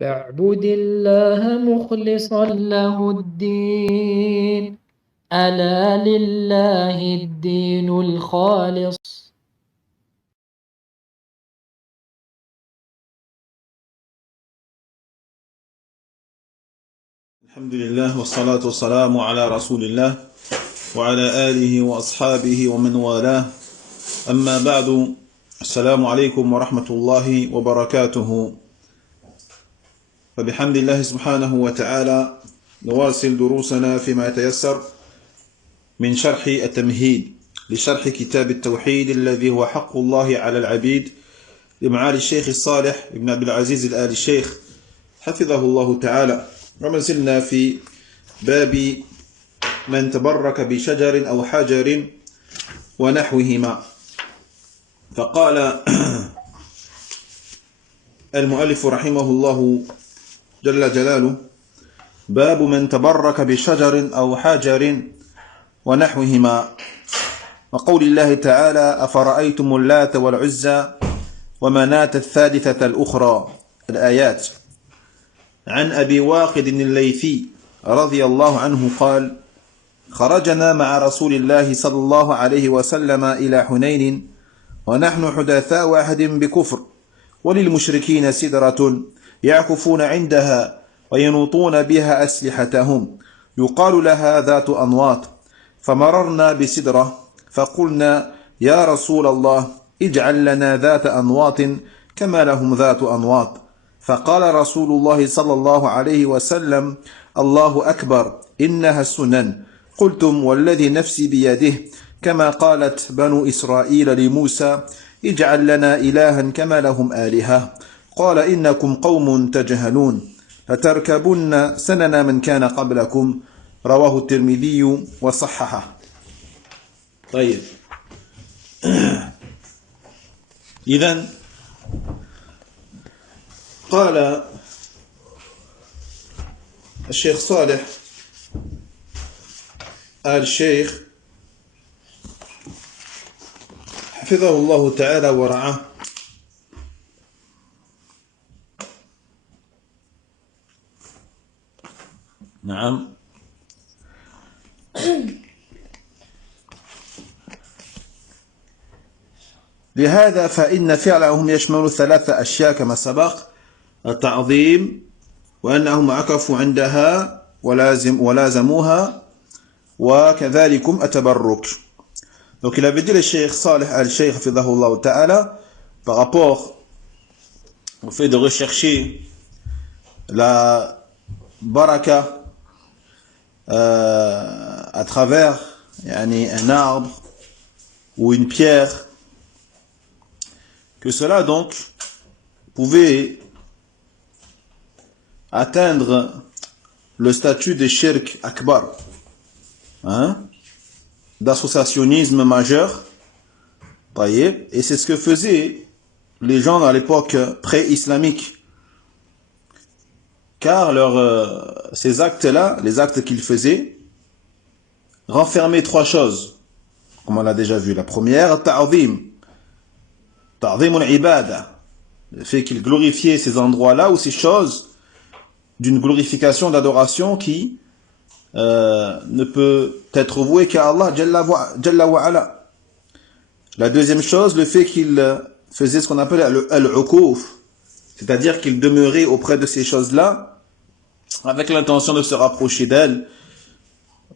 فاعبد الله مخلصا له الدين ألا لله الدين الخالص. الحمد لله والصلاة والسلام على رسول الله وعلى آله وأصحابه ومن والاه. أما بعد، السلام عليكم ورحمة الله وبركاته. فبحمد الله سبحانه وتعالى نواصل دروسنا فيما يتيسر من شرح التمهيد لشرح كتاب التوحيد الذي هو حق الله على العبيد لمعالي الشيخ الصالح ابن عبد العزيز الآل الشيخ حفظه الله تعالى. وما زلنا في باب من تبرك بشجر أو حجر ونحوهما. فقال المؤلف رحمه الله جل جلاله: باب من تبرك بشجر أو حجر ونحوهما، وقول الله تعالى: أفرأيتم اللات والعزى ومناة الثالثة الأخرى، الآيات. عن أبي واقد الليثي رضي الله عنه قال: خرجنا مع رسول الله صلى الله عليه وسلم إلى حنين ونحن حدثاء واحد بكفر، وللمشركين سدرة يعكفون عندها وينوطون بها أسلحتهم يقال لها ذات أنواط، فمررنا بسدرة فقلنا: يا رسول الله، اجعل لنا ذات أنواط كما لهم ذات أنواط. فقال رسول الله صلى الله عليه وسلم: الله أكبر، إنها السنن. قلتم: والذي نفسي بيده، كما قالت بنو إسرائيل لموسى: اجعل لنا إلها كما لهم آلهة. قال: إنكم قوم تجهلون، لتركبن سنن من كان قبلكم. رواه الترمذي وصححه. طيب، إذن قال الشيخ صالح آل الشيخ حفظه الله تعالى ورعاه: نعم، لهذا فإن فعلهم يشمل ثلاثة أشياء كما سبق: التعظيم، وأنهم عكفوا عندها ولازموها، وكذلك التبرك. Donc il avait dit le Cheikh Salih al-Sheikh hafidhahullah ta'ala par rapport au fait de rechercher la baraka à travers un arbre ou une pierre, que cela donc pouvait atteindre le statut de shirk akbar, d'associationnisme majeur. Et c'est ce que faisaient les gens à l'époque pré-islamique, car ces actes-là, les actes qu'ils faisaient, renfermaient trois choses, comme on l'a déjà vu. La première, ta'zim al-ibada, le fait qu'ils glorifiaient ces endroits-là ou ces choses d'une glorification, d'adoration qui ne peut être vouée qu'à Allah Jalla wa Ala. La deuxième chose, le fait qu'ils faisaient ce qu'on appelle al-ukuf, c'est-à-dire qu'ils demeuraient auprès de ces choses-là avec l'intention de se rapprocher d'elles,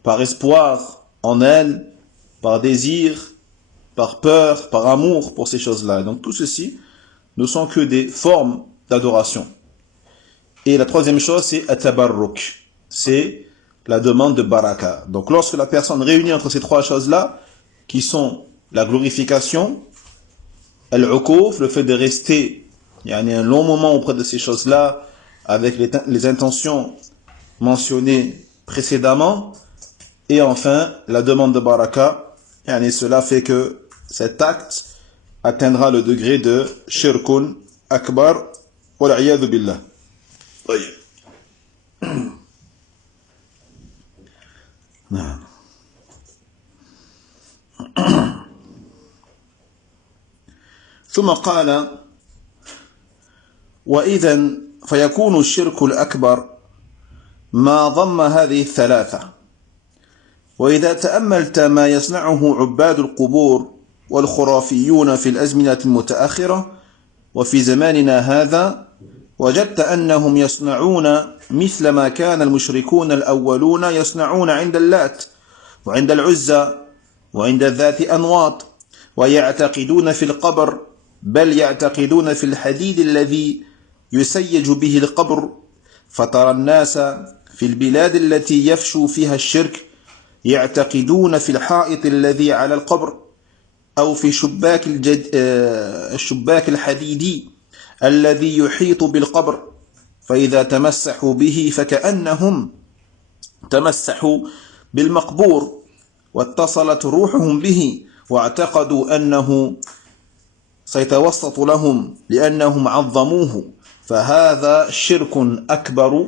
par espoir en elles, par désir, par peur, par amour pour ces choses-là. Donc tout ceci ne sont que des formes d'adoration. Et la troisième chose, c'est at-tabarruk, c'est la demande de baraka. Donc lorsque la personne réunit entre ces trois choses-là, qui sont la glorification, al-ukuf, le fait de rester un long moment auprès de ces choses-là, avec les intentions mentionnées précédemment, et enfin la demande de baraka, cela fait que cet acte atteindra le degré de shirkun akbar, wal'iyadhu billah. نعم. ثم قال: وإذا فيكون الشرك الأكبر ما ضم هذه الثلاثة. وإذا تأملت ما يصنعه عباد القبور والخرافيون في الأزمنة المتأخرة وفي زماننا هذا، وجدت أنهم يصنعون مثل ما كان المشركون الأولون يصنعون عند اللات وعند العزى وعند ذات أنواط، ويعتقدون في القبر، بل يعتقدون في الحديد الذي يسيج به القبر. فترى الناس في البلاد التي يفشو فيها الشرك يعتقدون في الحائط الذي على القبر أو في الشباك الحديدي الذي يحيط بالقبر، فإذا تمسحوا به فكأنهم تمسحوا بالمقبور واتصلت روحهم به، واعتقدوا أنه سيتوسط لهم لأنهم عظموه. فهذا شرك أكبر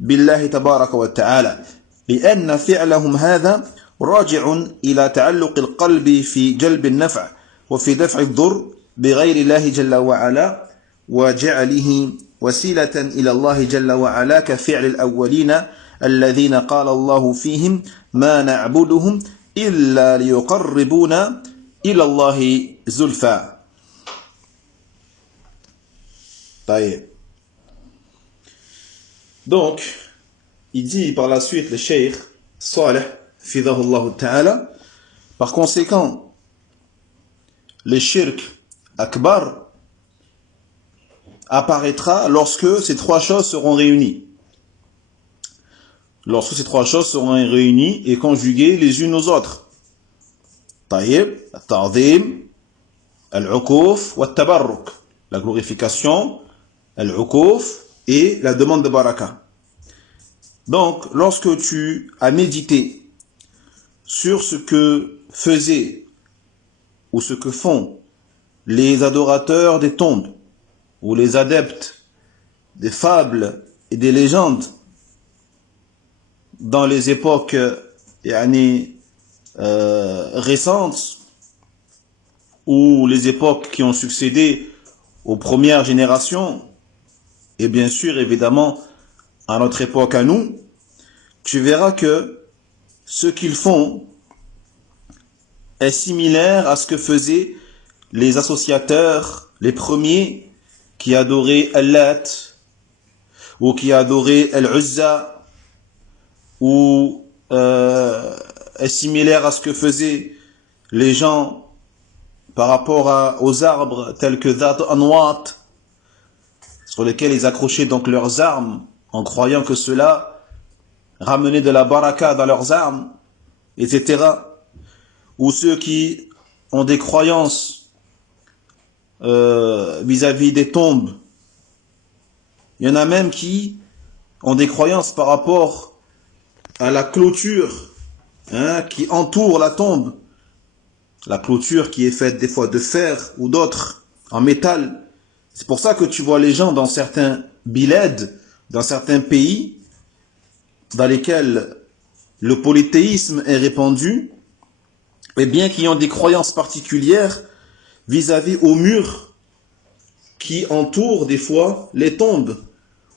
بالله تبارك وتعالى، لأن فعلهم هذا راجع إلى تعلق القلب في جلب النفع وفي دفع الضر بغير الله جل وعلا، وجعله وسيلة إلى الله جل وعلا كفعل الأولين الذين قال الله فيهم ما نعبدهم إلا ليقربونا إلى الله زلفى. طيب. Donc, il dit par la suite le Cheikh Salih Fidahullah Ta'ala, par conséquent, le shirk akbar apparaîtra lorsque ces trois choses seront réunies. Lorsque ces trois choses seront réunies et conjuguées les unes aux autres. Taïb, al-ta'zim, al-ukuf, wa-tabarruk. La glorification, al-ukuf et la demande de baraka. Donc, lorsque tu as médité sur ce que faisaient ou ce que font les adorateurs des tombes ou les adeptes des fables et des légendes dans les époques récentes ou les époques qui ont succédé aux premières générations, et bien sûr évidemment à notre époque à nous, tu verras que ce qu'ils font est similaire à ce que faisaient les associateurs, les premiers qui adoraient Al-Lat ou qui adoraient Al-Uzza, ou est similaire à ce que faisaient les gens par rapport aux arbres tels que Dhat Anwat, sur lesquels ils accrochaient donc leurs armes en croyant que cela ramenait de la baraka dans leurs armes, etc. Ou ceux qui ont des croyances vis-à-vis des tombes. Il y en a même qui ont des croyances par rapport à la clôture qui entoure la tombe. La clôture qui est faite des fois de fer ou d'autres en métal. C'est pour ça que tu vois les gens dans certains bilad, dans certains pays dans lesquels le polythéisme est répandu, et bien qu'ils ont des croyances particulières vis-à-vis aux murs qui entourent des fois les tombes,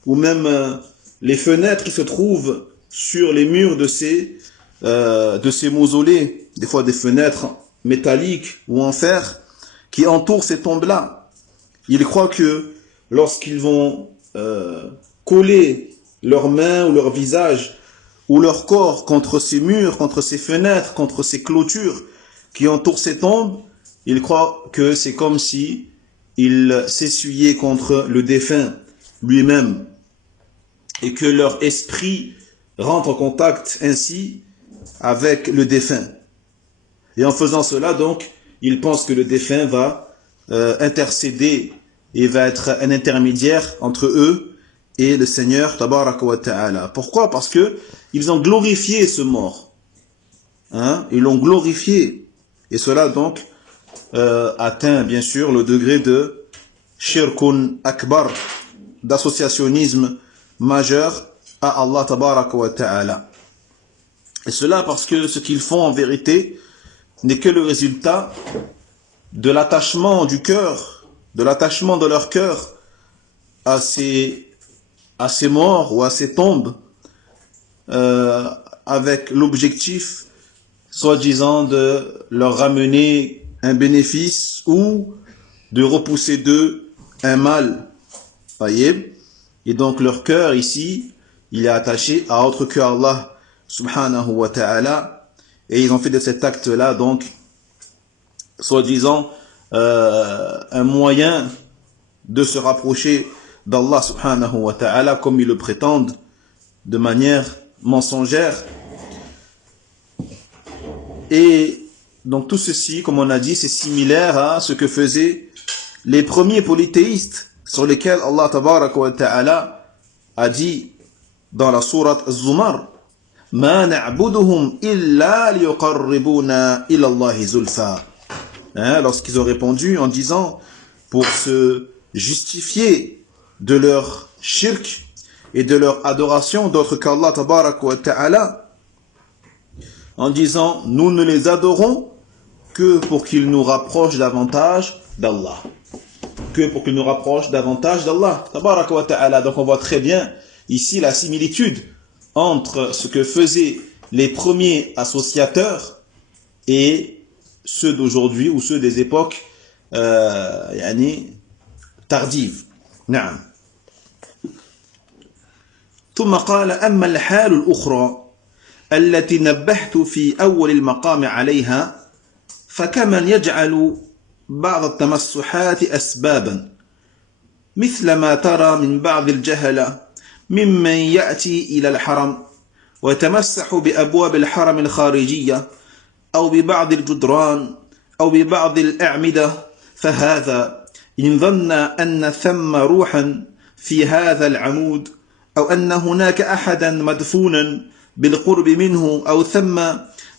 ou même les fenêtres qui se trouvent sur les murs de ces mausolées, des fois des fenêtres métalliques ou en fer qui entourent ces tombes-là. Ils croient que lorsqu'ils vont coller leurs mains ou leur visage ou leur corps contre ces murs, contre ces fenêtres, contre ces clôtures qui entourent ces tombes, ils croient que c'est comme si ils s'essuyaient contre le défunt lui-même et que leur esprit rentre en contact ainsi avec le défunt. Et en faisant cela, donc, ils pensent que le défunt va intercéder et va être un intermédiaire entre eux et le Seigneur Tabaraka wa Ta'ala. Pourquoi? Parce que ils ont glorifié ce mort. Ils l'ont glorifié. Et cela donc atteint bien sûr le degré de shirkun akbar, d'associationnisme majeur à Allah Tabaraka wa Ta'ala. Et cela parce que ce qu'ils font en vérité n'est que le résultat de l'attachement du cœur, de l'attachement de leur cœur à ces à ces morts ou à ces tombes avec l'objectif soi-disant de leur ramener un bénéfice ou de repousser d'eux un mal. Voyez? Et donc leur cœur ici, il est attaché à autre que Allah subhanahu wa ta'ala, et ils ont fait de cet acte-là donc soi-disant un moyen de se rapprocher d'Allah subhanahu wa ta'ala comme ils le prétendent de manière mensongère. Et donc tout ceci, comme on a dit, c'est similaire à ce que faisaient les premiers polythéistes sur lesquels Allah tabaraka wa ta'ala a dit dans la sourate Az-Zumar: Ma na'buduhum illa liyuqarribuna ila Allahi zulfa. Lorsqu'ils ont répondu en disant, pour se justifier de leur shirk et de leur adoration d'autre qu'Allah tabaraka wa ta'ala, en disant, nous ne les adorons que pour qu'ils nous rapprochent davantage d'Allah. Que pour qu'ils nous rapprochent davantage d'Allah tabaraka wa ta'ala. Donc on voit très bien ici la similitude entre ce que faisaient les premiers associateurs et ceux d'aujourd'hui ou ceux des époques tardives. نعم. ثم قال أما الحال الأخرى التي نبهت في أول المقام عليها فكمن يجعل بعض التمسحات أسبابا مثل ما ترى من بعض الجهلة ممن يأتي إلى الحرم ويتمسح بأبواب الحرم الخارجية أو ببعض الجدران أو ببعض الأعمدة، فهذا إن ظن أن ثم روحا في هذا العمود أو أن هناك أحدا مدفونا بالقرب منه أو ثم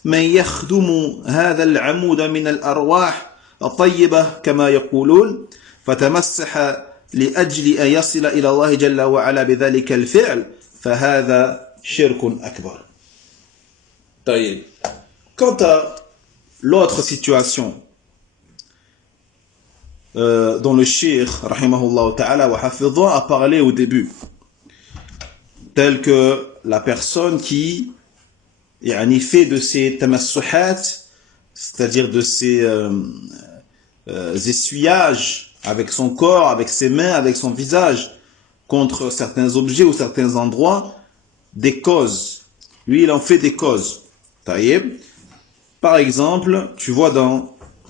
من يخدم هذا العمود من الأرواح الطيبة كما يقولون فتمسح لأجل أن يصل إلى الله جل وعلا بذلك الفعل فهذا شرك أكبر. طيب. Quant à l'autre situation dont le cheikh rahimahullah ta'ala wa hafidha a parlé au début, tel que la personne qui fait de ces tamassuhat, c'est-à-dire de ces essuyages avec son corps, avec ses mains, avec son visage, contre certains objets ou certains endroits, des causes. Lui, il en fait des causes. Taïeb. Par exemple, tu vois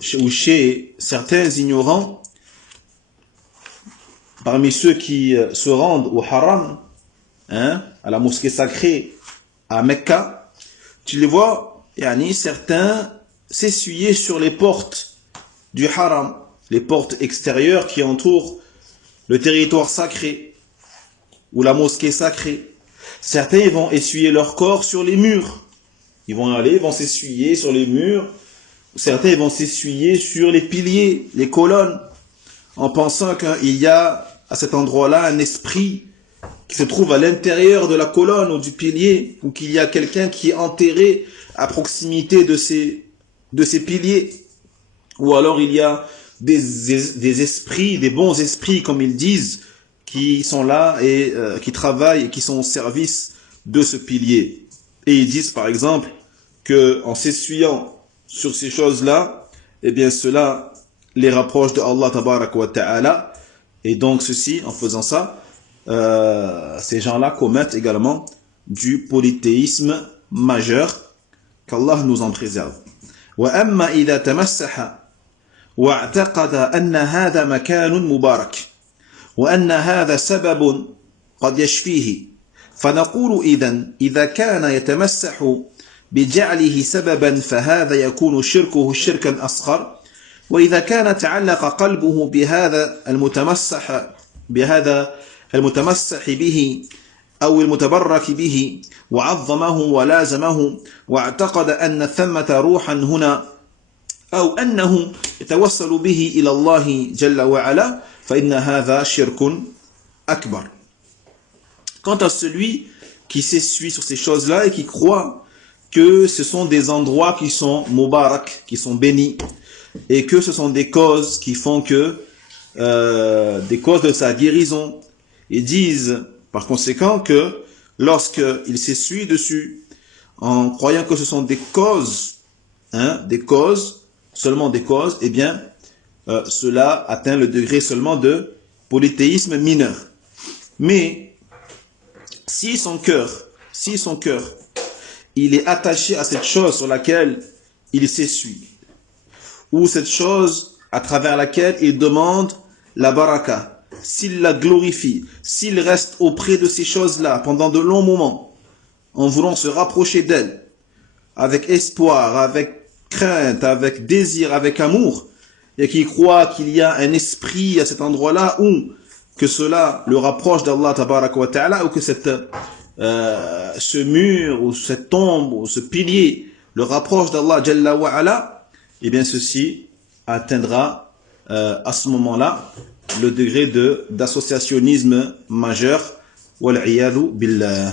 chez certains ignorants, parmi ceux qui se rendent au haram, à la mosquée sacrée à Mecca, tu les vois, certains s'essuyer sur les portes du haram, les portes extérieures qui entourent le territoire sacré ou la mosquée sacrée. Certains vont essuyer leur corps sur les murs. Ils vont s'essuyer sur les murs. Certains vont s'essuyer sur les piliers, les colonnes, en pensant qu'il y a à cet endroit-là un esprit qui se trouve à l'intérieur de la colonne ou du pilier, ou qu'il y a quelqu'un qui est enterré à proximité de ces piliers. Ou alors il y a des esprits, des bons esprits, comme ils disent, qui sont là et qui travaillent et qui sont au service de ce pilier. Et ils disent par exemple que en s'essuyant sur ces choses-là, eh bien cela les rapproche de Allah tabaraka wa ta'ala. Et donc ceci, en faisant ça, ces gens-là commettent également du polythéisme majeur, qu'Allah nous en préserve. وأما إذا تمسح واعتقد أن هذا مكان مبارك وأن هذا سبب قد يشفيه فنقول إذا كان يتمسح بجعله سببا فهذا يكون شركه شركا أصغر، وإذا كان تعلق قلبه بهذا المتمسح به أو المتبرك به وعظمه ولازمه واعتقد أن ثمة روحا هنا أو أنه يتوصل به إلى الله جل وعلا فإن هذا شرك أكبر. Quant à celui qui s'essuie sur ces choses-là et qui croit que ce sont des endroits qui sont mubarak, qui sont bénis, et que ce sont des causes qui font que, des causes de sa guérison, ils disent Par conséquent que lorsqu'il s'essuie dessus, en croyant que ce sont des causes, seulement des causes, eh bien, cela atteint le degré seulement de polythéisme mineur. Mais, si son cœur, il est attaché à cette chose sur laquelle il s'essuie, ou cette chose à travers laquelle il demande la baraka, s'il la glorifie, s'il reste auprès de ces choses-là pendant de longs moments, en voulant se rapprocher d'elles, avec espoir, avec crainte, avec désir, avec amour, et qui croit qu'il y a un esprit à cet endroit-là, ou que cela le rapproche d'Allah tabaraka wa ta'ala, ou que ce mur, ou cette tombe, ou ce pilier le rapproche d'Allah jalla wa ala, eh bien ceci atteindra à ce moment-là le degré d'associationnisme majeur. Wal iyadu billah.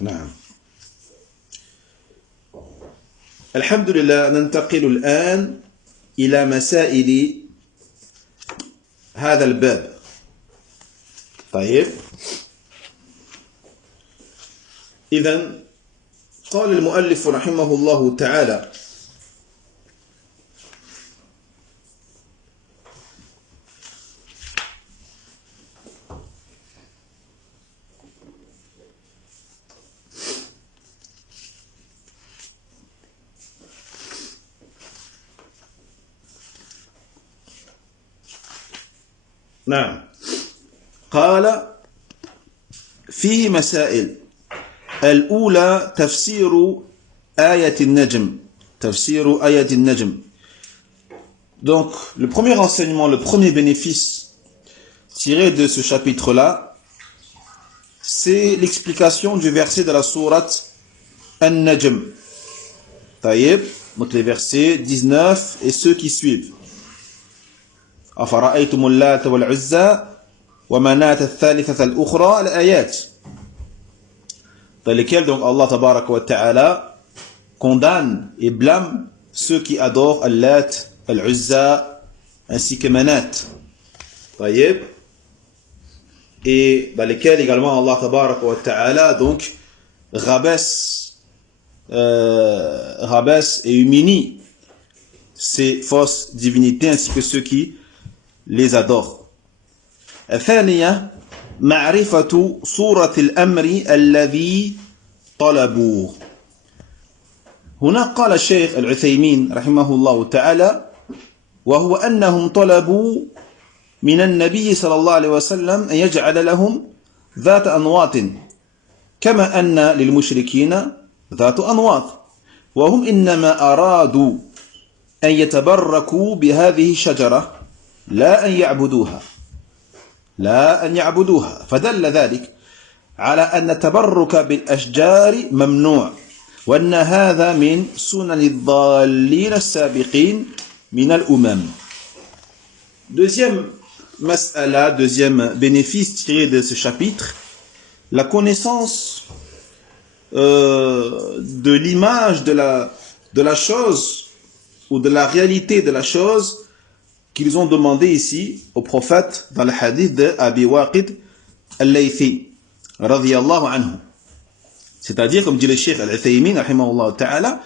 نعم. الحمد لله. ننتقل الآن إلى مسائل هذا الباب. طيب. إذن قال المؤلف رحمه الله تعالى: نعم. قال: فيه مسائل. الأولى تفسير آية النجم. تفسير آية النجم. Donc, le premier enseignement, le premier bénéfice tiré de ce chapitre-là, c'est l'explication du verset de la sourate An-Najm. Taïb, donc les versets 19 et ceux qui suivent. أفرأيتم اللات والعزى ومناة الثالثة الأخرى الآيات, dans lesquels donc Allah tabaraka wa ta'ala condamne et blâme ceux qui adorent Allat, Al-Uzza ainsi que Manat. Taïb. Et dans lesquels également Allah tabaraka wa ta'ala donc rabaisse et humilie ces fausses divinités ainsi que ceux qui les adorent. الثانية معرفة صورة الأمر الذي طلبوه. هنا قال الشيخ العثيمين رحمه الله تعالى: وهو أنهم طلبوا من النبي صلى الله عليه وسلم أن يجعل لهم ذات أنواط كما أن للمشركين ذات أنواط، وهم إنما أرادوا أن يتبركوا بهذه الشجرة لا أن يعبدوها، فدل ذلك على أن التبرك بالأشجار ممنوع، وأن هذا من سنن الضالين السابقين من الأمم. Deuxième mas'ala, deuxième bénéfice tiré de ce chapitre, la connaissance de l'image de la chose ou de la réalité de la chose qu'ils ont demandé ici au prophète dans le hadith de Abi Waqid al-Laythi radiyallahu anhu. C'est-à-dire, comme dit le Cheikh al-Uthaymin rahimahullah ta'ala,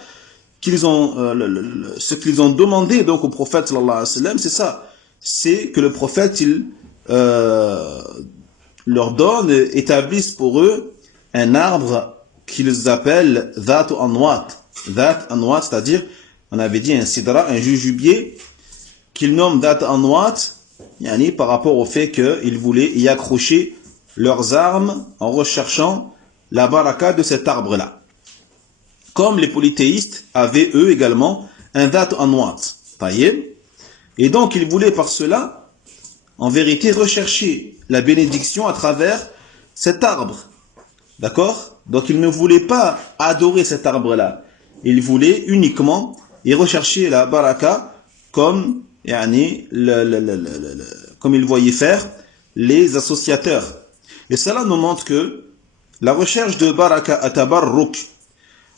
ce qu'ils ont demandé donc au prophète sallallahu alayhi wa sallam, c'est ça, c'est que le prophète leur donne, établisse pour eux un arbre qu'ils appellent Dhat Anwat. Dhat Anwat, c'est-à-dire, on avait dit un sidra, un jujubier, qu'ils nomment Dhat Anwat, par rapport au fait qu'ils voulaient y accrocher leurs armes en recherchant la baraka de cet arbre-là. Comme les polythéistes avaient eux également un Dhat Anwat. Et donc ils voulaient par cela, en vérité, rechercher la bénédiction à travers cet arbre. D'accord? Donc ils ne voulaient pas adorer cet arbre-là. Ils voulaient uniquement y rechercher la baraka comme comme ils voyaient faire les associateurs. Et cela nous montre que la recherche de baraka atabarruk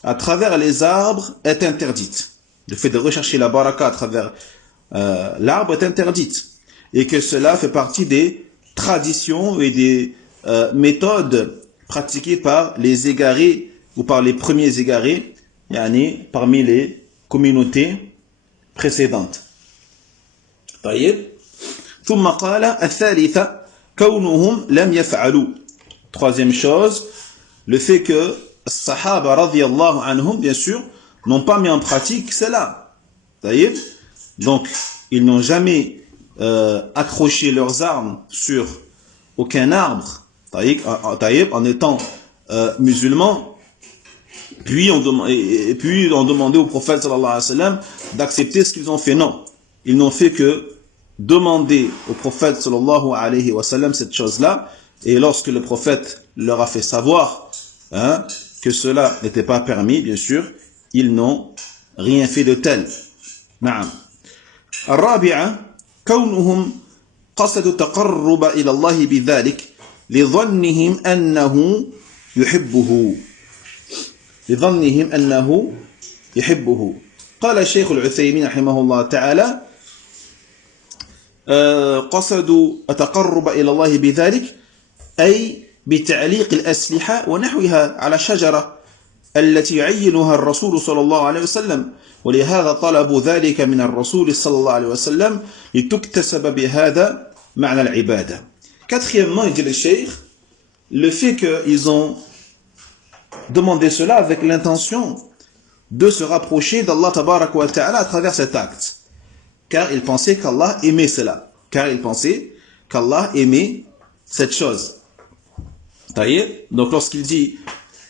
à travers les arbres est interdite. Le fait de rechercher la baraka à travers l'arbre est interdite. Et que cela fait partie des traditions et des méthodes pratiquées par les égarés ou par les premiers égarés, yani parmi les communautés précédentes. طيب. ثم قال الثالثة كونهم لم يفعلوا. Troisième chose, le fait que Sahaba radiyallahu anhum, bien sûr, n'ont pas mis en pratique cela. Donc, ils n'ont jamais accroché leurs armes sur aucun arbre, en étant musulmans, puis on demandait au prophète sallallahu alayhi wa sallam d'accepter ce qu'ils ont fait. Non, ils n'ont fait que demander au prophète sallallahu alayhi wa sallam cette chose-là, et lorsque le prophète leur a fait savoir que cela n'était pas permis, bien sûr, ils n'ont rien fait de tel. نعم. الرابعة كونهم قصدوا التقرب إلى الله بذلك لظنهم أنه يحبه. قال الشيخ العثيمين رحمه الله تعالى قصدوا التقرب إلى الله بذلك أي بتعليق الأسلحة ونحوها على شجرة التي يعينها الرسول صلى الله عليه وسلم، ولهذا طلبوا ذلك من الرسول صلى الله عليه وسلم لتكتسب بهذا معنى العبادة. Quatrièmement, il dit le cheikh, le fait qu'ils ont demandé cela avec l'intention de se rapprocher d'Allah tabarak wa ta'ala à travers cet acte, car ils pensaient qu'Allah aimait cela, cette chose. Donc lorsqu'il dit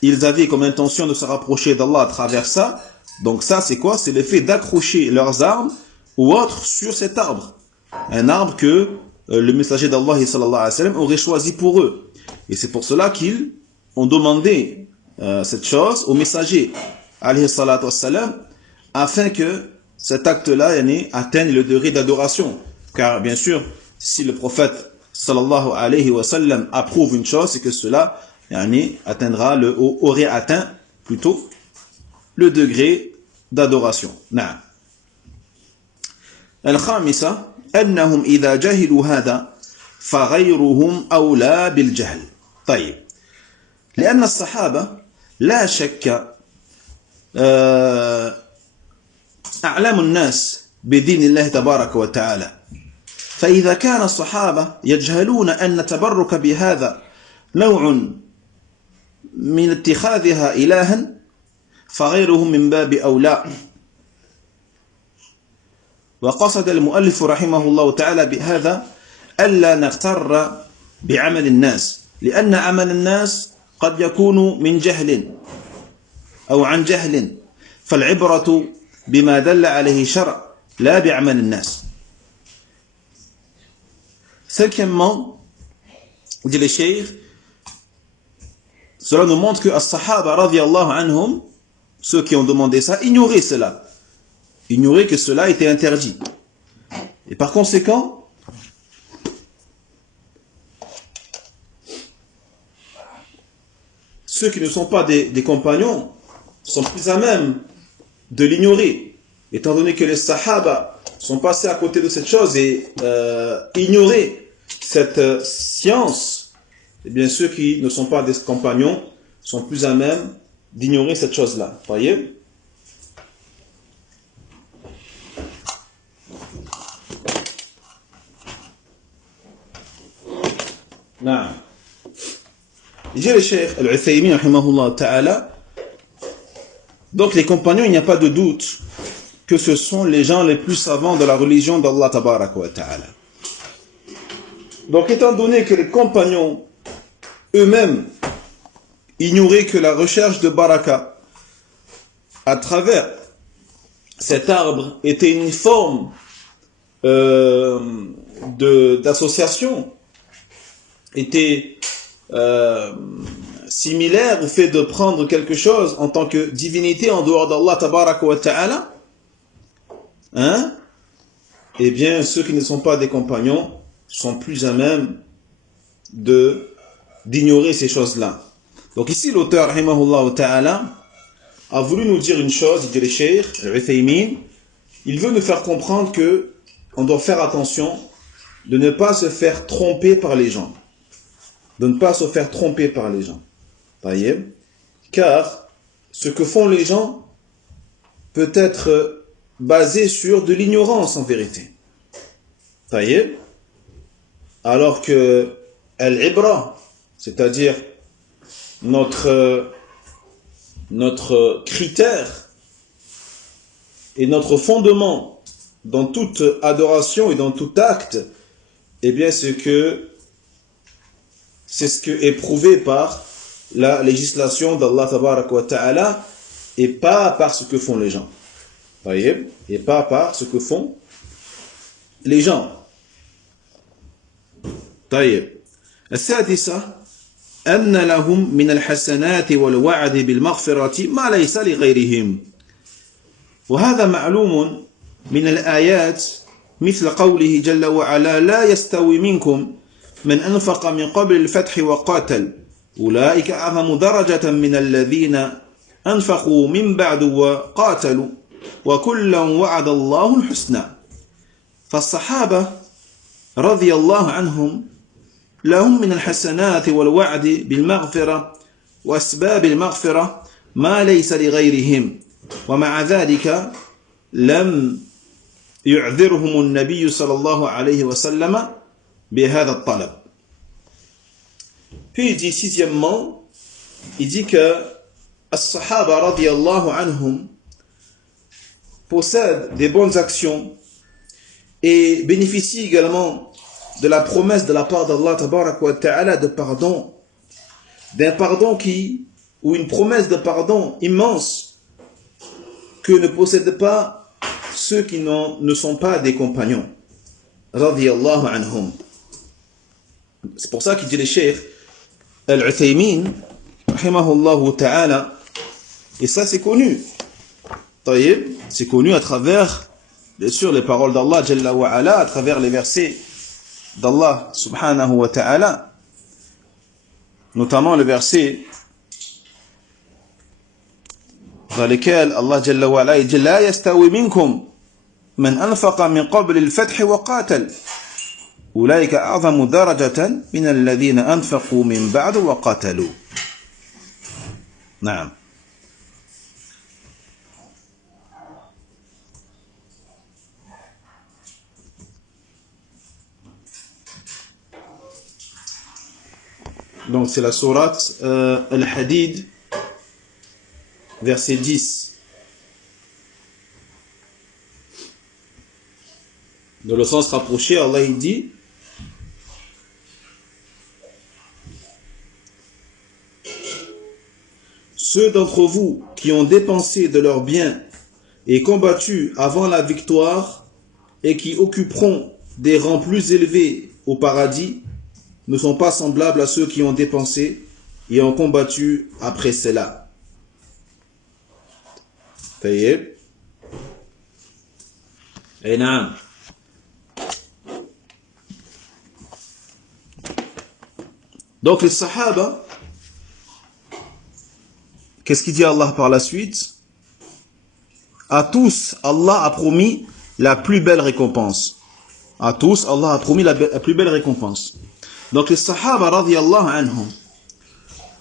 ils avaient comme intention de se rapprocher d'Allah à travers ça, donc ça c'est quoi? C'est le fait d'accrocher leurs armes ou autres sur cet arbre, un arbre que le messager d'Allah sallallahu alayhi wa sallam aurait choisi pour eux, et c'est pour cela qu'ils ont demandé cette chose au messager alayhi salatu wa sallam, afin que cet acte-là atteigne le degré d'adoration. Car bien sûr, si le prophète sallallahu alayhi wa sallam approuve une chose, c'est que cela aurait atteint plutôt le degré d'adoration. نعم. الخامسة أنهم إذا جهلوا هذا فغيرهم أولى بالجهل. طيب. لأن الصحابة لا شك أعلم الناس بدين الله تبارك وتعالى، فإذا كان الصحابة يجهلون أن التبرك بهذا نوع من اتخاذها إلها فغيرهم من باب أولى. وقصد المؤلف رحمه الله تعالى بهذا ألا نغتر بعمل الناس، لأن عمل الناس قد يكون من جهل أو عن جهل، فالعبرة بما دل عليه الشرع لا بعمل الناس. Cinquièmement, dit le cheikh, cela nous montre que as-sahaba radiyallahu anhum, ceux qui ont demandé ça, ignoraient cela, ignoraient que cela était interdit, et par conséquent ceux qui ne sont pas des compagnons sont plus à même de l'ignorer, étant donné que les sahaba sont passés à côté de cette chose et ignoraient cette science. Et bien ceux qui ne sont pas des compagnons sont plus à même d'ignorer cette chose-là. Voyez? Non. Il dit le cheikh al-Uthaymin rahimahullah ta'ala, donc les compagnons, il n'y a pas de doute que ce sont les gens les plus savants de la religion d'Allah tabaraka wa ta'ala. Donc étant donné que les compagnons eux-mêmes ignoraient que la recherche de baraka à travers cet arbre était une forme d'association, était similaire au fait de prendre quelque chose en tant que divinité en dehors d'Allah tabaraka wa ta'ala, eh bien ceux qui ne sont pas des compagnons sont plus à même d'ignorer ces choses-là. Donc ici l'auteur rahimahullah ta'ala a voulu nous dire une chose, il dit le cheikh al-Uthaymin, il veut nous faire comprendre que on doit faire attention de ne pas se faire tromper par les gens. De ne pas se faire tromper par les gens. Taïeb. Car ce que font les gens peut être basé sur de l'ignorance en vérité. Taïeb. Alors que al-ibra, c'est-à-dire notre critère et notre fondement dans toute adoration et dans tout acte, eh bien c'est ce que est prouvé par la législation d'Allah Tabaraka wa Ta'ala et pas par ce que font les gens. Voyez? Et pas par ce que font les gens. طيب السادسة أن لهم من الحسنات والوعد بالمغفرة ما ليس لغيرهم وهذا معلوم من الآيات مثل قوله جل وعلا لا يستوي منكم من أنفق من قبل الفتح وقاتل أولئك أعظم درجة من الذين أنفقوا من بعد وقاتلوا وكلا وعد الله الحسنى فالصحابة رضي الله عنهم لهم من الحسنات والوعد بالمغفرة وأسباب المغفرة ما ليس لغيرهم ومع ذلك لم يعذرهم النبي صلى الله عليه وسلم بهذا الطلب. Puis il dit sixièmement, il dit que as-sahaba radiyallahu anhum possèdent des bonnes actions et bénéficient également de la promesse de la part d'Allah tabaraka wa ta'ala de pardon, d'un pardon ou une promesse de pardon immense que ne possèdent pas ceux qui ne sont pas des compagnons. Radiyallahu anhum. C'est pour ça qu'il dit le cheikh Al-Uthaymin, rahimahullahu ta'ala, et ça c'est connu. Taïb, c'est connu à travers, bien sûr, les paroles d'Allah Jalla wa Ala, à travers les versets d'Allah subhanahu wa ta'ala, notamment le verset dans lequel Allah Jalla wa Ala dit La yastawi minkum man anfaqa min qabl al-fath wa qatal ulaika a'zamu darajatan min alladhina anfaqu min ba'd wa qatalu. Naam. Donc c'est la sourate Al-Hadid, verset 10. Dans le sens rapproché, Allah il dit ceux d'entre vous qui ont dépensé de leurs biens et combattu avant la victoire et qui occuperont des rangs plus élevés au paradis ne sont pas semblables à ceux qui ont dépensé et ont combattu après cela. Taïeb. Et naam. Donc les Sahaba, qu'est-ce qu'il dit Allah par la suite? À tous, Allah a promis la plus belle récompense. À tous, Allah a promis la plus belle récompense. Donc les Sahaba radiyallahu anhum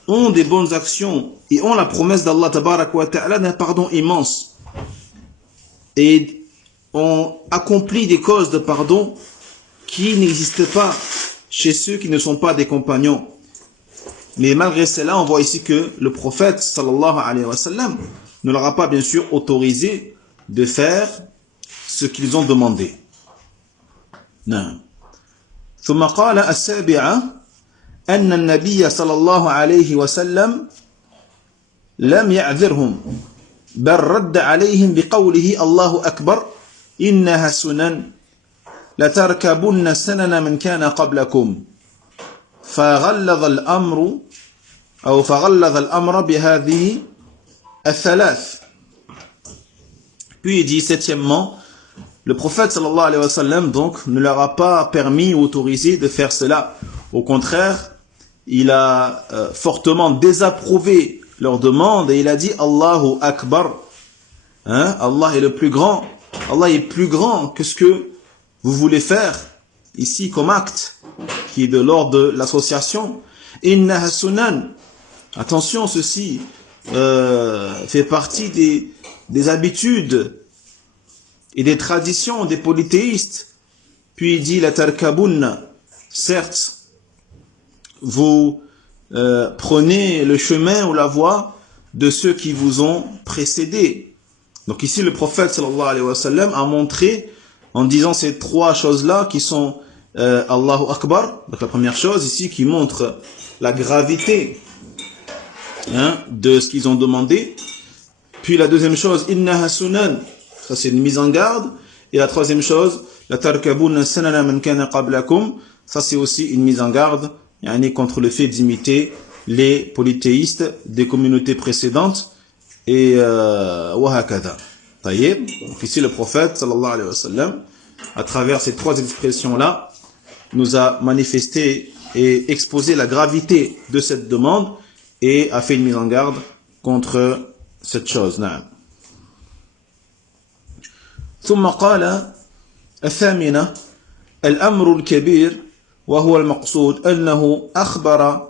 ont des bonnes actions et ont la promesse d'Allah tabaraka wa ta'ala d'un pardon immense. Et ont accompli des causes de pardon qui n'existent pas chez ceux qui ne sont pas des compagnons. Mais malgré cela, on voit ici que le prophète sallallahu alayhi wa sallam ne leur a pas bien sûr autorisé de faire ce qu'ils ont demandé. Non. ثم قال السابعة أن النبي صلى الله عليه وسلم لم يعذرهم بل رد عليهم بقوله الله أكبر إنها سنن لتركبن سنن من كان قبلكم فغلظ الأمر بهذه الثلاث. Puis il dit septièmement, le prophète sallallahu alayhi wa sallam donc ne leur a pas permis ou autorisé de faire cela. Au contraire, il a fortement désapprouvé leur demande et il a dit Allahu Akbar. Allah est le plus grand. Allah est plus grand que ce que vous voulez faire. ici comme acte, qui est de l'ordre de l'association. Innaha sunan. Attention, ceci fait partie des habitudes et des traditions des polythéistes. Puis il dit la tarkabun. Certes, vous prenez le chemin ou la voie de ceux qui vous ont précédés. Donc ici, le prophète sallallahu alayhi wa sallam a montré, en disant ces trois choses-là qui sont Allahu Akbar, donc la première chose ici qui montre la gravité de ce qu'ils ont demandé. Puis la deuxième chose, innaha sunan, ça c'est une mise en garde. Et la troisième chose, la tarkabun sanana man kana qablakum, ça c'est aussi une mise en garde contre le fait d'imiter les polythéistes des communautés précédentes. Et wahakada. Taïeb. Donc ici le prophète sallallahu alayhi wa sallam, à travers ces trois expressions-là, nous a manifesté et exposé la gravité de cette demande et a fait une mise en garde contre cette chose. Naam. ثم قال الثامنة الأمر الكبير وهو المقصود أنه أخبر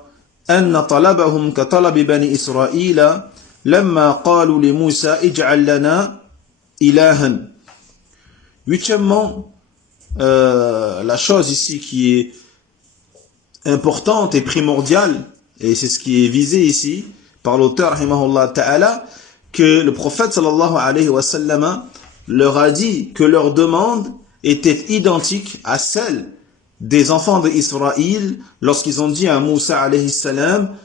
أن طلبهم كطلب بني إسرائيل لما قالوا لموسى اجعل لنا إلها. Huitièmement, la chose ici qui est importante et primordiale, et c'est ce qui est visé ici par l'auteur rahimahullah ta'ala, que le prophète sallallahu alayhi wa sallam leur a dit que leur demande était identique à celle des enfants d'Israël lorsqu'ils ont dit à Moussa alayhi salam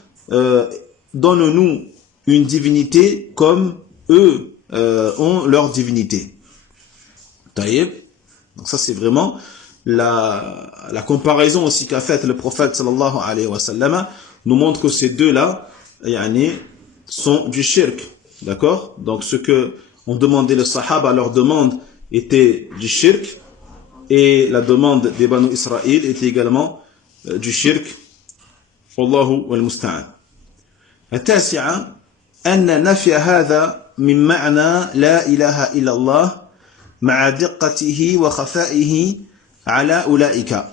donne-nous une divinité comme eux ont leur divinité. Taïb. Donc ça c'est vraiment la comparaison aussi qu'a faite le prophète sallallahu alayhi wa sallam nous montre que ces deux-là sont du shirk. D'accord? Donc ce que on demandait le sahaba, leur demande était du shirk, et la demande des Banu Israël était également du shirk. Wallahu wal musta'an. التاسعة أن نفي هذا من معنى لا إله إلا الله مع دقته وخفائه على أولئك.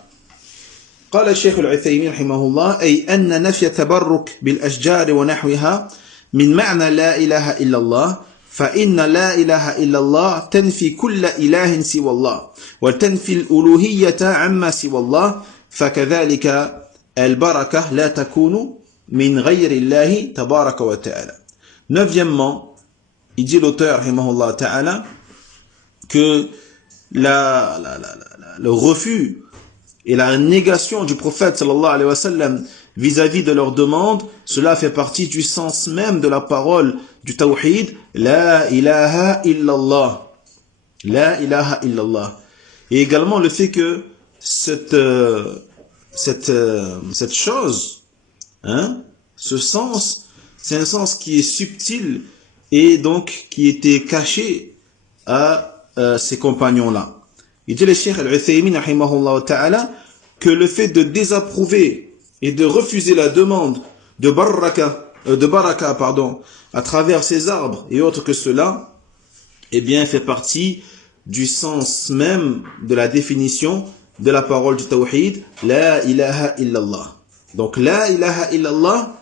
قال الشيخ العثيمين رحمه الله أي أن نفي التبرك بالأشجار ونحوها من معنى لا إله إلا الله فإن لا إله إلا الله تنفي كل إله سوى الله وتنفي الألوهية عما سوى الله فكذلك البركة لا تكون min ghayri Allahi tabaraka wa ta'ala. Neuvièmement, il dit l'auteur rahimahullah ta'ala que le refus et la négation du prophète sallallahu alayhi wa sallam vis-à-vis de leur demande, cela fait partie du sens même de la parole du tawhid, la ilaha illallah. La ilaha illallah. Et également le fait que cette chose, ce sens, c'est un sens qui est subtil et donc qui était caché à ces compagnons-là. Il dit le Cheikh Al-Uthaymin rahimahullah ta'ala que le fait de désapprouver et de refuser la demande de baraka à travers ces arbres et autres que cela, eh bien fait partie du sens même de la définition de la parole du tawhid, la ilaha illallah. Donc la ilaha illallah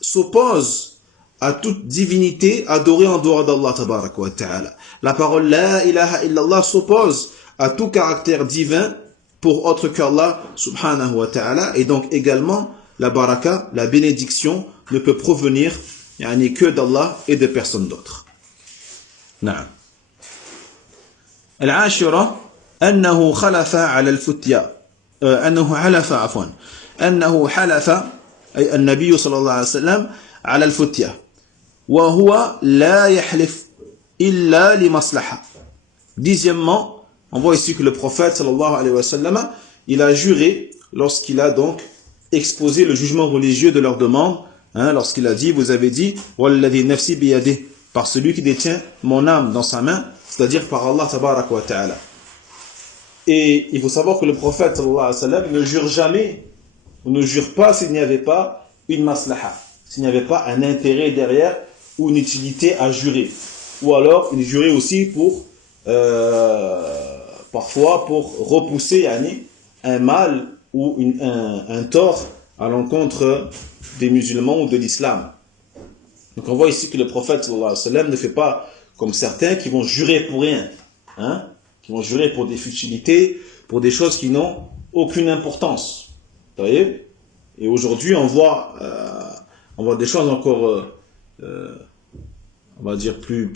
s'oppose à toute divinité adorée en dehors d'Allah tabaraka wa ta'ala. La parole la ilaha illallah s'oppose à tout caractère divin pour autre qu'Allah subhanahu wa ta'ala, et donc également la baraka, la bénédiction, ne peut provenir que d'Allah et de personne d'autre. نعم. العاشرة أنه خلف على الفتية أنه حلف أي النبي صلى الله عليه وسلم على الفتية وهو لا يحلف إلا لمصلحة. Dixièmement, on voit ici que le prophète sallallahu alayhi wa sallam, il a juré lorsqu'il a donc exposé le jugement religieux de leur demande, lorsqu'il a dit, vous avez dit walladhi nafsi biyadih, par celui qui détient mon âme dans sa main, c'est-à-dire par Allah tabaraka wa ta'ala. Et il faut savoir que le prophète sallallahu alayhi wa sallam ne jure jamais, ne jure pas s'il n'y avait pas une maslaha, s'il n'y avait pas un intérêt derrière ou une utilité à jurer. Ou alors il jurait aussi parfois pour repousser yani, un mal ou un tort à l'encontre des musulmans ou de l'islam. Donc on voit ici que le prophète sallallahu alayhi wa sallam ne fait pas comme certains qui vont jurer pour rien, hein, qui vont jurer pour des futilités, pour des choses qui n'ont aucune importance. Vous voyez? Et aujourd'hui on voit des choses encore, on va dire plus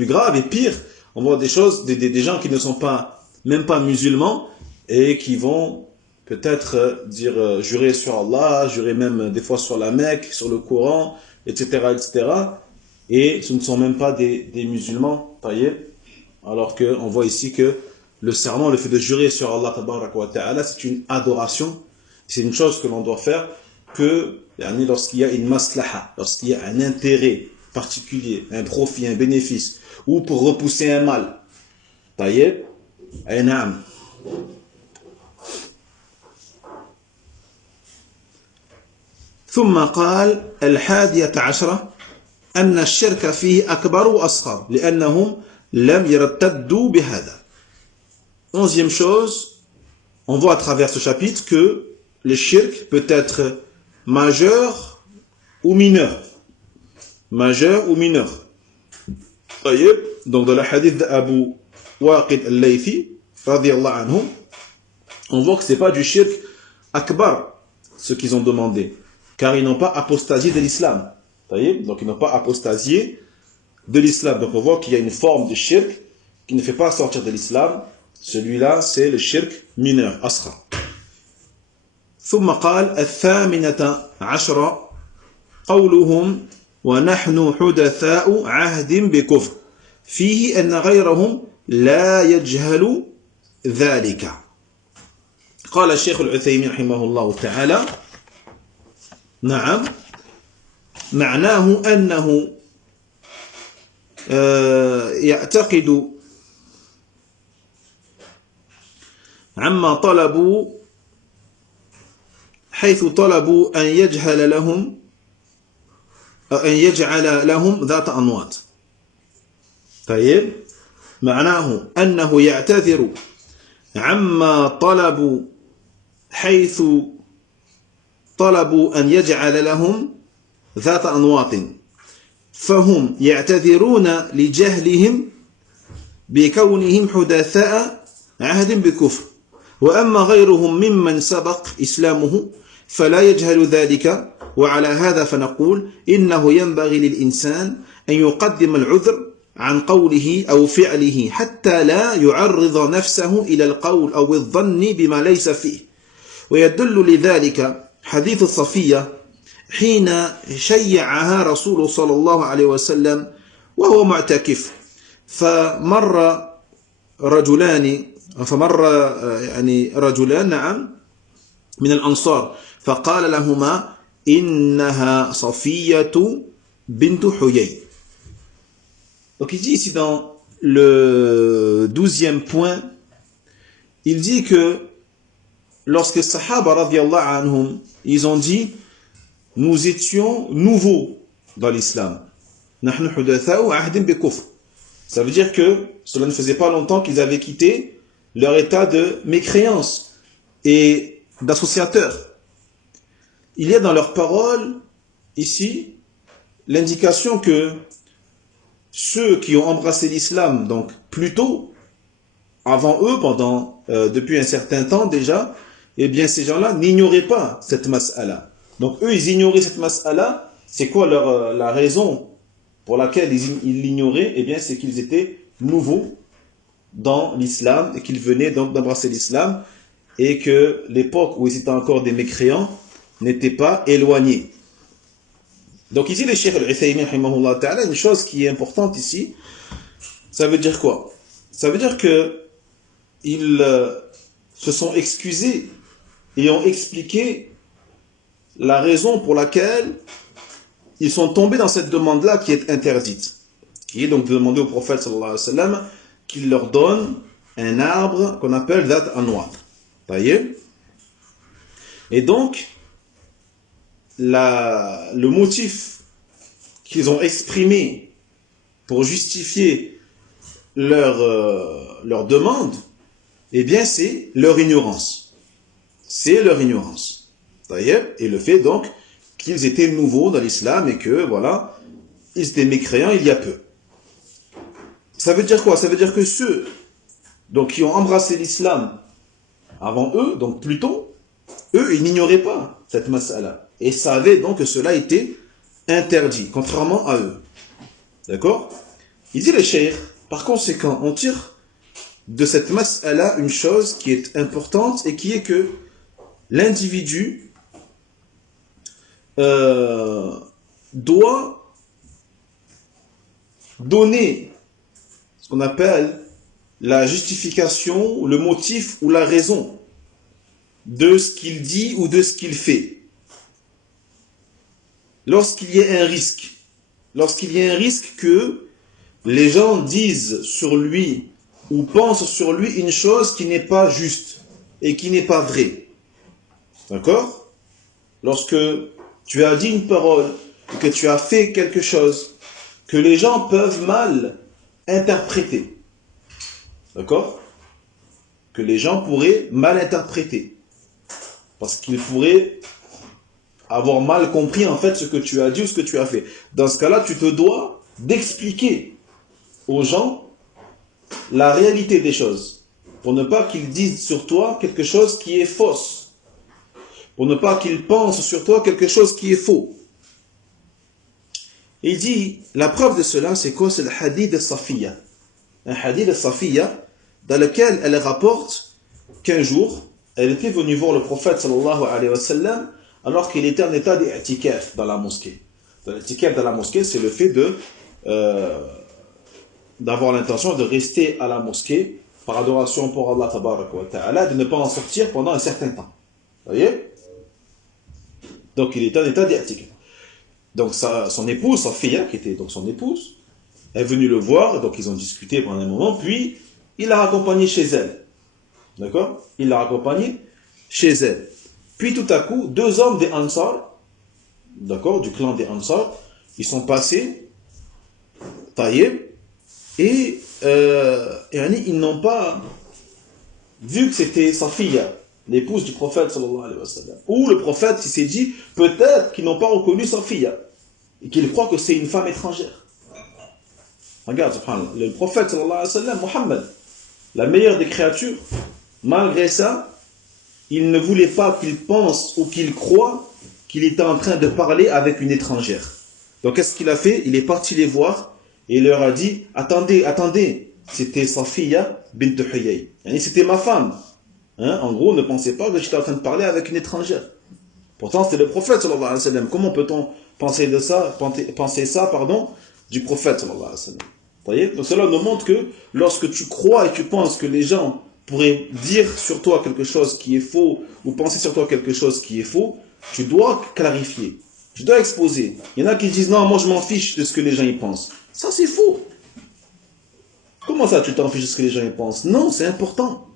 graves et pires. On voit des choses, des gens qui ne sont pas, même pas musulmans et qui vont peut-être jurer sur Allah, jurer même des fois sur la Mecque, sur le Coran, etc., etc. Et ce ne sont même pas des musulmans, voyez, alors qu'on voit ici que le serment, le fait de jurer sur Allah, ta'ala, c'est une adoration, c'est une chose que l'on doit faire que lorsqu'il y a une maslaha, lorsqu'il y a un intérêt particulier, un profit, un bénéfice, ou pour repousser un mal. Taïeb, naam. ثم قال 11 أن الشرك فيه أكبر وأصغر لأنهم لم يرتدوا بهذا. 11e chose, on voit à travers ce chapitre que le shirk peut être majeur ou mineur. Majeur ou mineur. Donc dans le hadith d'Abu Waqid al-Laythi, radiyallahu anhu, on voit que ce n'est pas du shirk akbar, ce qu'ils ont demandé, car ils n'ont pas apostasié de l'islam. Donc ils n'ont pas apostasié de l'islam. Donc on voit qu'il y a une forme de shirk qui ne fait pas sortir de l'islam. Celui-là, c'est le shirk mineur, asra. ثم قال 18 قولهم ونحن حدثاء عهد بكفر فيه أن غيرهم لا يجهل ذلك. قال الشيخ العثيمين رحمه الله تعالى نعم معناه أنه يعتقد عما طلبوا حيث طلبوا أن يجعل لهم ذات أنواط. طيب معناه أنه يعتذر عما طلبوا حيث طلبوا أن يجعل لهم ذات أنواط فهم يعتذرون لجهلهم بكونهم حدثاء عهد بكفر وأما غيرهم ممن سبق إسلامه فلا يجهل ذلك وعلى هذا فنقول إنه ينبغي للإنسان أن يقدم العذر عن قوله أو فعله حتى لا يعرض نفسه إلى القول أو الظن بما ليس فيه ويدل لذلك حديث الصفية حين شيعها رسول صلى الله عليه وسلم وهو معتكف فمر رجلان نعم من الأنصار فقال لهما إنها صفية بنت حيي. Donc il dit ici dans le 12e point, il dit que lorsque Sahaba radiyallahu anhum, ils ont dit nous étions nouveaux dans l'islam. نحن حدثاء عهد بكفر. Ça veut dire que cela ne faisait pas longtemps qu'ils avaient quitté leur état de mécréance et d'associateurs. Il y a dans leurs paroles, ici, l'indication que ceux qui ont embrassé l'islam, donc plus tôt, avant eux, depuis un certain temps déjà, eh bien ces gens-là n'ignoraient pas cette mas'ala. Donc eux, ils ignoraient cette mas'ala. C'est quoi la raison pour laquelle ils l'ignoraient? Eh bien c'est qu'ils étaient nouveaux dans l'islam et qu'ils venaient donc d'embrasser l'islam et que l'époque où ils étaient encore des mécréants n'était pas éloignée. Donc ici, le Cheikh Al-Uthaymin, une chose qui est importante ici, ça veut dire quoi? Ça veut dire que ils se sont excusés et ont expliqué la raison pour laquelle ils sont tombés dans cette demande-là qui est interdite, qui est donc de demander au prophète sallallahu alayhi wa sallam qu'il leur donne un arbre qu'on appelle Dhat Anwat. Et donc, le motif qu'ils ont exprimé pour justifier leur demande, Eh bien, c'est leur ignorance. C'est leur ignorance. D'ailleurs, et le fait donc qu'ils étaient nouveaux dans l'islam et que, voilà, ils étaient mécréants il y a peu. Ça veut dire quoi? Ça veut dire que ceux donc, qui ont embrassé l'islam avant eux, donc Pluton, eux, ils n'ignoraient pas cette mas'ala. Et savaient donc que cela était interdit, contrairement à eux. D'accord? Il dit le cheikh, par conséquent, on tire de cette mas'ala une chose qui est importante et qui est que l'individu doit donner ce qu'on appelle la justification, le motif ou la raison de ce qu'il dit ou de ce qu'il fait. Lorsqu'il y a un risque, que les gens disent sur lui ou pensent sur lui une chose qui n'est pas juste et qui n'est pas vraie. D'accord? Lorsque tu as dit une parole, que tu as fait quelque chose, que les gens peuvent mal interpréter. D'accord? Que les gens pourraient mal interpréter. Parce qu'ils pourraient avoir mal compris en fait ce que tu as dit ou ce que tu as fait. Dans ce cas-là, tu te dois d'expliquer aux gens la réalité des choses. Pour ne pas qu'ils disent sur toi quelque chose qui est fausse. Pour ne pas qu'ils pensent sur toi quelque chose qui est faux. Et il dit, la preuve de cela, c'est quoi? C'est le hadith de Safiya. Un hadith de Safiya dans lequel elle rapporte qu'un jour, elle était venue voir le prophète sallallahu alayhi wa sallam alors qu'il était en état d'i'tikaf dans la mosquée. L'i'tikaf dans la mosquée, c'est le fait d'avoir l'intention de rester à la mosquée par adoration pour Allah tabaraka wa ta'ala, de ne pas en sortir pendant un certain temps. Vous voyez? Donc il était en état d'i'tikaf. Donc son épouse, sa fille, qui était donc son épouse, est venue le voir, donc ils ont discuté pendant un moment, puis il l'a raccompagné chez elle. D'accord? Il l'a raccompagné chez elle. Puis tout à coup, deux hommes des Ansar, d'accord, du clan des Ansar, ils sont passés, taillés, et ils n'ont pas vu que c'était sa fille, l'épouse du prophète sallallahu alayhi wa sallam. Ou le prophète, il s'est dit, peut-être qu'ils n'ont pas reconnu sa fille, et qu'ils croient que c'est une femme étrangère. Regarde, subhanallah, le prophète sallallahu alayhi wa sallam, Muhammad, la meilleure des créatures, malgré ça, il ne voulait pas qu'il pense ou qu'il croie qu'il était en train de parler avec une étrangère. Donc qu'est-ce qu'il a fait? Il est parti les voir et il leur a dit, attendez, attendez, c'était Safiya bint Huyay. C'était ma femme. Hein? En gros, ne pensez pas que j'étais en train de parler avec une étrangère. Pourtant, c'était le prophète sallallahu alayhi wa sallam. Comment peut-on penser ça, du prophète sallallahu alayhi wa sallam? Vous voyez? Donc cela nous montre que lorsque tu crois et tu penses que les gens pourraient dire sur toi quelque chose qui est faux ou penser sur toi quelque chose qui est faux, tu dois clarifier. Tu dois exposer. Il y en a qui disent non, moi je m'en fiche de ce que les gens y pensent. Ça c'est faux. Comment ça tu t'en fiches de ce que les gens y pensent? Non, c'est important.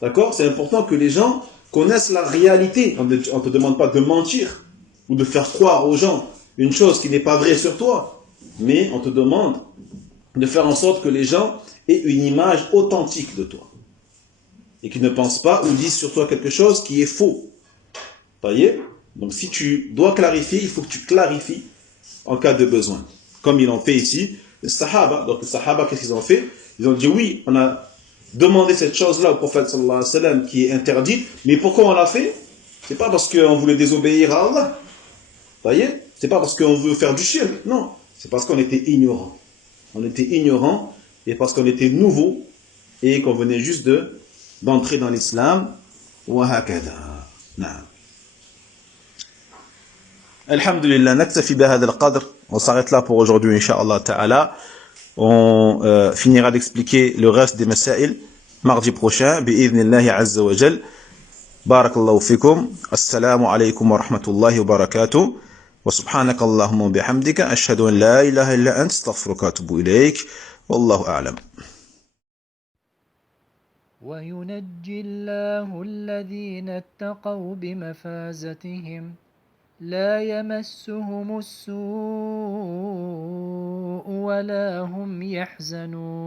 D'accord? C'est important que les gens connaissent la réalité. On ne te demande pas de mentir ou de faire croire aux gens une chose qui n'est pas vraie sur toi. Mais on te demande de faire en sorte que les gens aient une image authentique de toi. Et qu'ils ne pensent pas ou disent sur toi quelque chose qui est faux. Vous voyez? Donc si tu dois clarifier, il faut que tu clarifies en cas de besoin. Comme ils l'ont fait ici, les Sahaba. Donc les Sahaba, qu'est-ce qu'ils ont fait? Ils ont dit oui, on a demandé cette chose-là au prophète sallallahu alayhi wa sallam qui est interdite, mais pourquoi on l'a fait? C'est pas parce qu'on voulait désobéir à Allah. Vous voyez? C'est pas parce qu'on veut faire du shirk. Non. C'est parce qu'on était ignorant. On était ignorant et parce qu'on était nouveau et qu'on venait juste d'entrer dans l'islam. وهكذا. نعم. Alhamdulillah, naktafi bihadha al-qadr. On s'arrête là pour aujourd'hui, Inch'Allah ta'ala. On finira d'expliquer le reste des masail mardi prochain, bi'idhnillahi azza wa jal. Barakallahu fikum. Assalamu alaykum wa rahmatullahi wa barakatuh. Wa subhanaka Allahumma wa bihamdika. Ashhadu an la ilaha illa ant. Astaghfiruka wa atubu ilayk. Wallahu a'lam. وينجي الله الذين اتقوا بمفازتهم لا يمسهم السوء ولا هم يحزنون